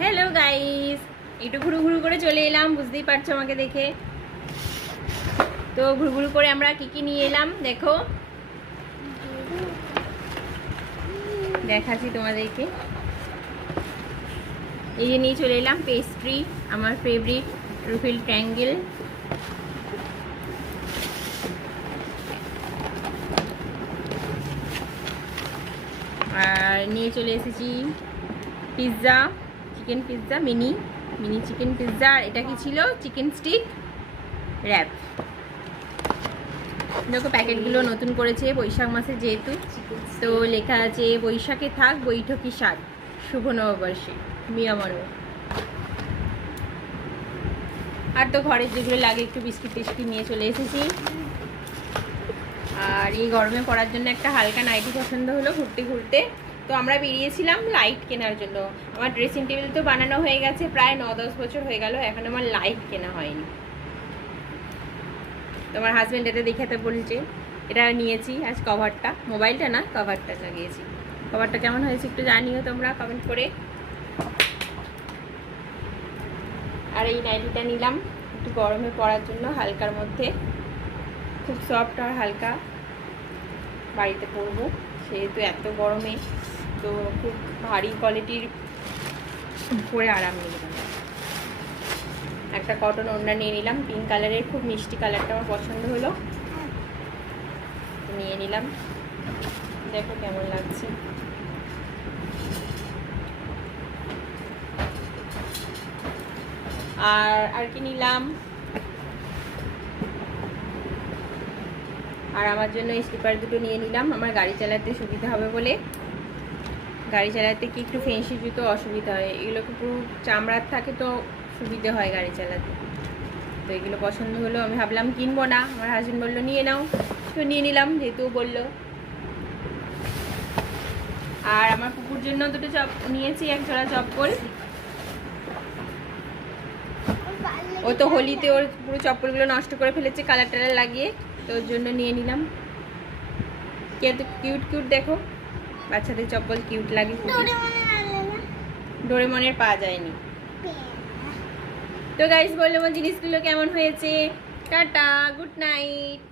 Hello guys, একটু ঘুরু ঘুরু করে চলে এলাম, বুঝতেই পারছো আমাকে দেখে। তো ঘুরু ঘুরু করে আমরা কি কি নিয়ে এলাম দেখো, দেখাচ্ছি তোমাদেরকে। এই যে নিয়ে চলে এলাম পেস্ট্রি, আমার ফেভারিট রুফিল ট্রায়াঙ্গেল। আর নিয়ে চলে এসেছি pizza, chicken pizza, mini chicken pizza. আর এটা কি ছিল? Chicken stick wrap. দেখো প্যাকেটগুলো নতুন করেছে বৈশাখ মাসে যেহেতু, তো লেখা আছে বৈশাখে থাক বৈঠকি স্বাদ, শুভ নববর্ষে মিয়ামরো। আর তো ঘরের যেগুলো লাগে একটু বিস্কিট টিস্কিট নিয়ে চলে এসেছি। আর এই গরমে পরার জন্য একটা হালকা নাইটি পছন্দ হলো ঘুরতে ঘুরতে। তো আমরা বেরিয়েছিলাম লাইট কেনার জন্য। আমার ড্রেসিং টেবিল তো বানানো হয়ে গেছে, প্রায় 9-10 বছর হয়ে গেল, এখন আমার লাইট কেনা হয়নি। তোমার হাজব্যান্ড এটা দেখাতে বলছে, এটা নিয়েছি আজ কভারটা, মোবাইলটা না কভারটা লাগিয়েছি। কভারটা কেমন হয়েছে একটু জানিও তোমরা কমেন্ট করে। আর এই নাইটিটা নিলাম একটু গরমে পরার জন্য, হালকার মধ্যে, খুব সফট আর হালকা, বাড়িতে পরবো সেহেতু এত গরমে, তো খুব ভারী কোয়ালিটির পরে আরাম নেবে। একটা কটন ওড়না নিয়ে নিলাম পিঙ্ক কালারের, খুব মিষ্টি কালারটা আমার পছন্দ হলো, নিয়ে নিলাম। দেখো কেমন লাগছে। আর কি নিলাম, আর আমার জন্য এই স্লিপার দুটো নিয়ে নিলাম, আমার গাড়ি চালাতে সুবিধা হবে বলে। গাড়ি চালাতে কি একটু ফেন্সি জুতো অসুবিধা হয়, এগুলো পুরো চামড়ার থাকে তো সুবিধে হয় গাড়ি চালাতে। তো এগুলো পছন্দ হলো, আমি ভাবলাম কিনবো না, আমার হাজবেন্ড বললো নিয়ে নাও, তো নিয়ে নিলাম যেহেতু বললো। আর আমার কুকুর জন্য দুটো নিয়েছি, এক জোড়া চপ্পল। ও তো হোলিতে ওর পুরো চপ্পলগুলো নষ্ট করে ফেলেছে কালার টালার লাগিয়ে, তো ওর জন্য নিয়ে নিলাম। কত কিউট কিউট দেখো, বাচ্চাদের চপ্পল কিউট লাগে। ডোরেমনের পাওয়া যায়নি। তো গাইস বললো জিনিসগুলো কেমন হয়েছে। Tata, good night.